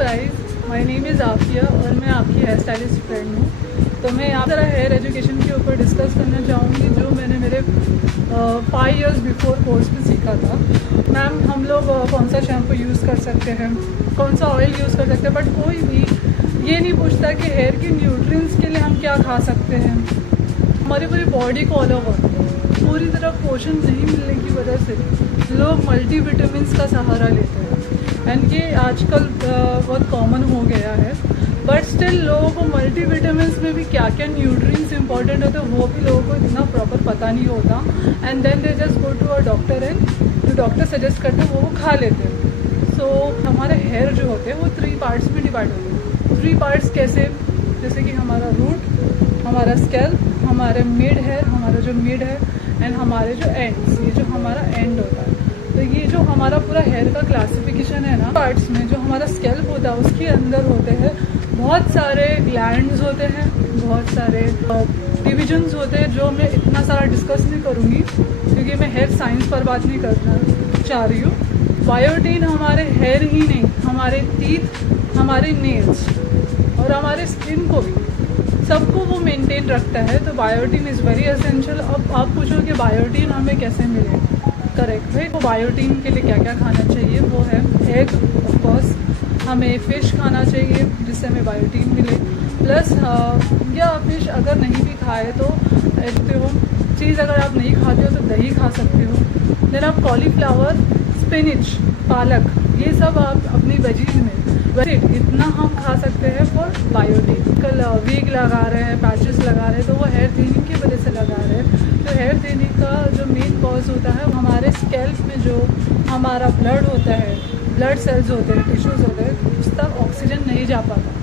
Guys, my name is Afiya और मैं आपकी हेयर स्टाइलिस्ट फ्रेंड हूँ। तो मैं आप ज़रा हेयर एजुकेशन के ऊपर डिस्कस करना चाहूँगी जो मैंने मेरे 5 इयर्स बिफोर कोर्स में सीखा था। मैम, हम लोग कौन सा शैम्पू यूज़ कर सकते हैं, कौन सा ऑयल यूज़ कर सकते हैं, बट कोई भी ये नहीं पूछता कि हेयर के न्यूट्रिएंट्स के लिए हम क्या खा सकते हैं। हमारी पूरी बॉडी को ऑल ओवर पूरी तरह पोषण नहीं मिलने की वजह से लोग मल्टीविटामिन्स का सहारा लेते हैं एंड ये आजकल बहुत कॉमन हो गया है। बट स्टिल लोगों को मल्टीविटामिन्स में भी क्या क्या न्यूट्रिएंट्स इंपॉर्टेंट होते हैं वो भी लोगों को इतना प्रॉपर पता नहीं होता and then they just go to a doctor and जो डॉक्टर सजेस्ट करते हैं वो खा लेते हैं। सो हमारे हेयर जो होते हैं वो 3 पार्ट्स में डिवाइड होते हैं। 3 पार्ट्स कैसे, जैसे कि हमारा रूट, हमारा स्कैल्प, हमारे मिड हेयर, हमारा जो मिड है एंड हमारे जो एंड्स, ये जो हमारा एंड होता है। तो ये जो हमारा पूरा हेयर का क्लासिफिकेशन है ना, पार्ट्स में जो हमारा स्कैल्प होता है उसके अंदर होते हैं बहुत सारे ग्लैंड्स होते हैं, बहुत सारे डिविजन्स होते हैं जो मैं इतना सारा डिस्कस नहीं करूँगी क्योंकि मैं हेयर साइंस पर बात नहीं करना चाह रही हूँ। बायोटीन हमारे हेयर ही नहीं, हमारे टीथ, हमारे नेल्स और हमारे स्किन को भी सबको वो मेंटेन रखता है। तो बायोटीन इज़ वेरी एसेंशियल। अब आप पूछो कि बायोटीन हमें कैसे मिले, करेक्ट भाई। तो बायोटीन के लिए क्या क्या खाना चाहिए, वो है एग, ऑफ कोर्स हमें फ़िश खाना चाहिए जिससे हमें बायोटीन मिले, प्लस या फिश अगर नहीं भी खाए तो देखते हो चीज़ अगर आप नहीं खाते हो तो दही खा सकते हो। देन आप कॉलीफ्लावर, स्पिनिच, पालक, ये सब आप अपनी वेजीज में इतना हम खा सकते हैं फॉर बायोटीन। कल वीग लगा रहे हैं, पैचेस लगा रहे हैं, तो वो हेयर थिनिंग की वजह से लगा रहे हैं। तो हेयर थिनिंग का जो मेन कॉज होता है हमारे स्कैल्प में जो हमारा ब्लड होता है, ब्लड सेल्स होते हैं, टिश्यूज़ होते हैं, उस तक ऑक्सीजन नहीं जा पाता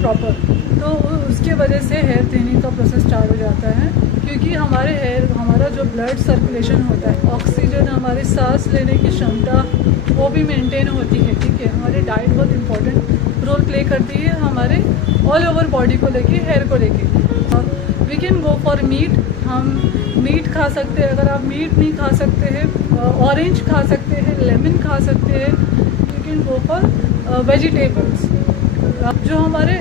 प्रॉपर, तो उसके वजह से हेयर थिनिंग का प्रोसेस स्टार्ट हो जाता है। क्योंकि हमारे हेयर, हमारा जो ब्लड सर्कुलेशन होता है, ऑक्सीजन, हमारी सांस लेने की क्षमता वो भी मेंटेन होती है, ठीक है। हमारी डाइट बहुत इंपॉर्टेंट रोल प्ले करती है हमारे ऑल ओवर बॉडी को लेके, हेयर को लेके। We can go for meat, हम मीट खा सकते हैं। अगर आप मीट नहीं खा सकते हैं, ऑरेंज खा सकते हैं, लेमन खा सकते हैं। You can go for vegetables जो हमारे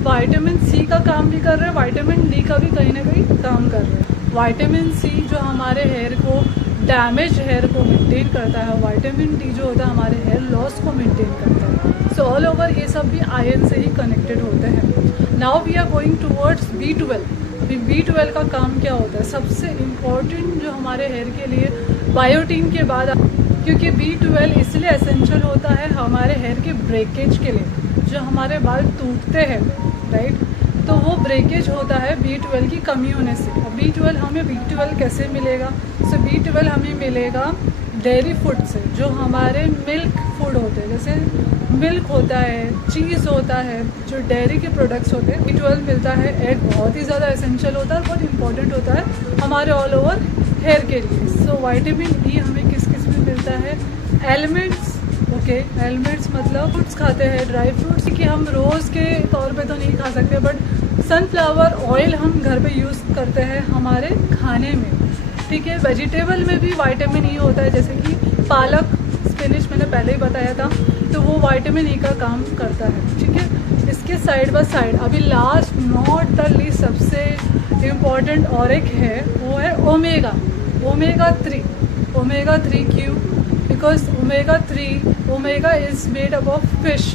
विटामिन सी का काम भी कर रहे हैं, विटामिन डी का भी कहीं ना कहीं काम कर रहे हैं। विटामिन सी जो हमारे हेयर को, डैमेज हेयर को मेंटेन करता है, विटामिन डी जो होता है हमारे हेयर लॉस को मेंटेन करता है। सो ऑल ओवर ये सब भी आयरन से ही कनेक्टेड होते हैं। Now we are going towards B12। अभी B12 का काम क्या होता है, सबसे इम्पॉर्टेंट जो हमारे हेयर के लिए बायोटीन के बाद, क्योंकि B12 इसलिए एसेंशियल होता है हमारे हेयर के ब्रेकेज के लिए। जो हमारे बाल टूटते हैं, राइट, तो वो ब्रेकेज होता है B12 की कमी होने से। अब B12 हमें B12 कैसे मिलेगा? सो B12 हमें मिलेगा डेयरी फूड से, जो हमारे मिल्क फूड होते हैं, जैसे मिल्क होता है, चीज़ होता है, जो डेयरी के प्रोडक्ट्स होते हैं, B12 मिलता है। एग बहुत ही ज़्यादा एसेंशियल होता है, बहुत इंपॉर्टेंट होता है हमारे ऑल ओवर हेयर के लिए। सो विटामिन ई हमें किस किस में मिलता है? एलिमेंट्स, ओके, एलिमेंट्स मतलब फ्रूट्स खाते हैं, ड्राई फ्रूट्स कि हम रोज़ के तौर पे तो नहीं खा सकते, बट सनफ्लावर ऑयल हम घर पे यूज़ करते हैं हमारे खाने में, ठीक है। वेजिटेबल में भी विटामिन ई होता है, जैसे कि पालक, स्पिनिच मैंने पहले ही बताया था, तो वो विटामिन ई का काम करता है, ठीक है। इसके साइड बाय साइड अभी लास्ट नॉट द लीस्ट सबसे इम्पॉर्टेंट और एक है, वो है ओमेगा 3। ओमेगा 3 क्यों? Because omega is made up of fish,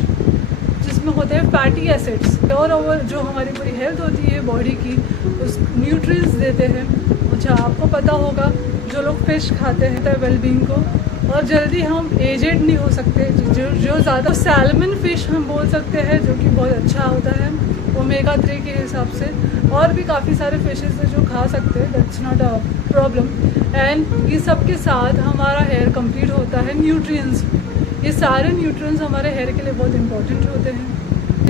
जिसमें होते हैं फैटी एसिड्स और जो हमारी पूरी हेल्थ होती है बॉडी की, उस न्यूट्रिएंट्स देते हैं। अच्छा, आपको पता होगा जो लोग फ़िश खाते हैं वेलबींग को, और जल्दी हम एजेड नहीं हो सकते। जो ज़्यादा सैल्मन फ़िश हम बोल सकते हैं, जो कि बहुत अच्छा होता है ओमेगा 3 के हिसाब से। और भी काफ़ी सारे फिशेस हैं जो खा सकते हैं, that's not a problem. And ये सब के साथ हमारा हेयर कंप्लीट होता है न्यूट्रिएंट्स। ये सारे न्यूट्रिएंट्स हमारे हेयर के लिए बहुत इंपॉर्टेंट होते हैं।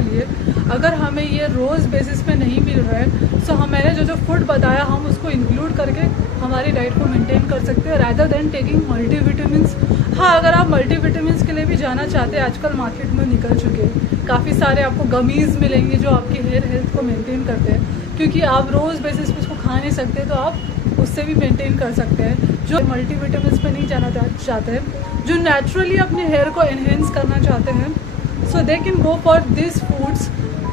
लिए अगर हमें ये रोज़ बेसिस पे नहीं मिल रहा है, सो मैंने जो फूड बताया हम उसको इंक्लूड करके हमारी डाइट को मेंटेन कर सकते हैं रैदर देन टेकिंग मल्टीविटामिन्स। हाँ, अगर आप मल्टीविटामिन्स के लिए भी जाना चाहते हैं, आजकल मार्केट में निकल चुके हैं काफ़ी सारे, आपको गमीज़ मिलेंगे जो आपकी हेयर हेल्थ को मेंटेन करते हैं। क्योंकि आप रोज़ बेसिस पे उसको खा नहीं सकते, तो आप उससे भी मेंटेन कर सकते हैं। जो मल्टीविटामिन्स पे नहीं जाना चाहते हैं, जो नेचुरली अपने हेयर को एनहेंस करना चाहते हैं, so they can go for this foods.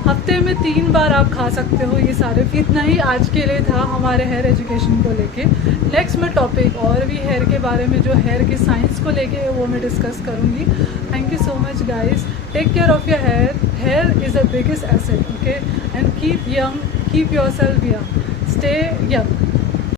हफ्ते में 3 बार आप खा सकते हो ये सारे। इतना ही आज के लिए था हमारे हेयर एजुकेशन को लेके। नेक्स्ट मैं टॉपिक और भी हेयर के बारे में, जो हेयर की साइंस को लेके है, वो मैं डिस्कस करूँगी। Thank you so much guys. Take care of your hair. Hair is the biggest asset, okay, and keep young, keep yourself young, stay young.